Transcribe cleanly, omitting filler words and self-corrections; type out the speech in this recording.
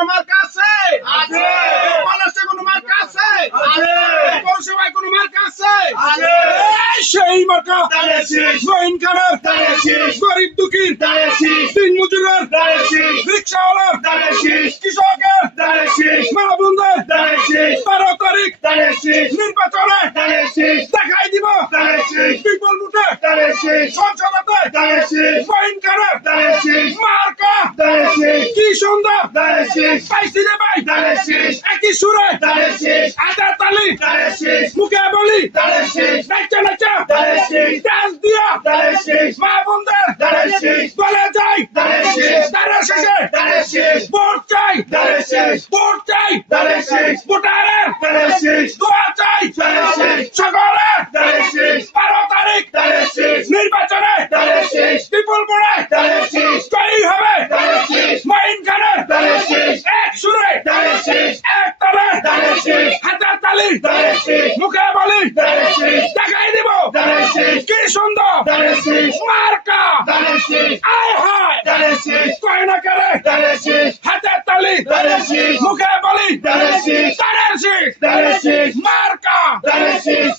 কোনো মার্কা আছে? আছে। পলাশে কোনো মার্কা আছে? আছে। পৌরসভায় কোনো মার্কা আছে? আছে। এই সেই মার্কা ধানের শীষ, রহিম খানের, ধানের শীষ, গরিব দুঃখীর, ধানের শীষ, দিন মজুরের, ধানের শীষ, রিক্সাওয়ালার, ধানের শীষ, কৃষকের, ধানের শীষ, মা বোনদের ধানের শীষ, 12 তারিখ ধানের শীষ, নির্বাচনে ধানের শীষ, দেখাই দিব ধানের শীষ, বিপুল ভোটে ধানের শীষ, সংসদে ধানের শীষ, রহিম খানের ধানের শীষ, মার্কা ধানের শীষ, কি সুন্দর ধানের শীষ, পাইছি রে ভাই ধানের শীষ, একই সুরে ধানের শীষ, আদার তালি ধানের শীষ, মুখে বলি ধানের শীষ, নাচা নাচা ধানের শীষ, ডান্স দিয়া ধানের শীষ, মা বোনদের ধানের শীষ, বলে যাই ধানের শীষ, তারা শেষে ধানের শীষ, ভোট চাই ধানের শীষ, ভোট চাই ধানের শীষ, ভোটারের ধানের শীষ, দোয়া চাই ধানের শীষ, সকলের ধানের শীষ, 12 তারিখ ধানের শীষ, নির্বাচনে ধানের শীষ, বিপুল ভোটে ধানের শীষ, জয়ী হবে ধানের শীষ, মঈন খানের ধানের শীষ, এক সুরে ধানের শীষ, এক তালে ধানের শীষ, হাতের তালি ধানের শীষ, মুখে বলি ধানের শীষ, দেখাই দিব ধানের শীষ, কি সুন্দর ধানের শীষ, মার্কা ধানের শীষ, আয় হায় ধানের শীষ, কয় না করে ধানের শীষ, হাতের তালি ধানের শীষ, মুখে বলি ধানের শীষ, ধানের শীষ ধানের শীষ, মার্কা ধানের শীষ।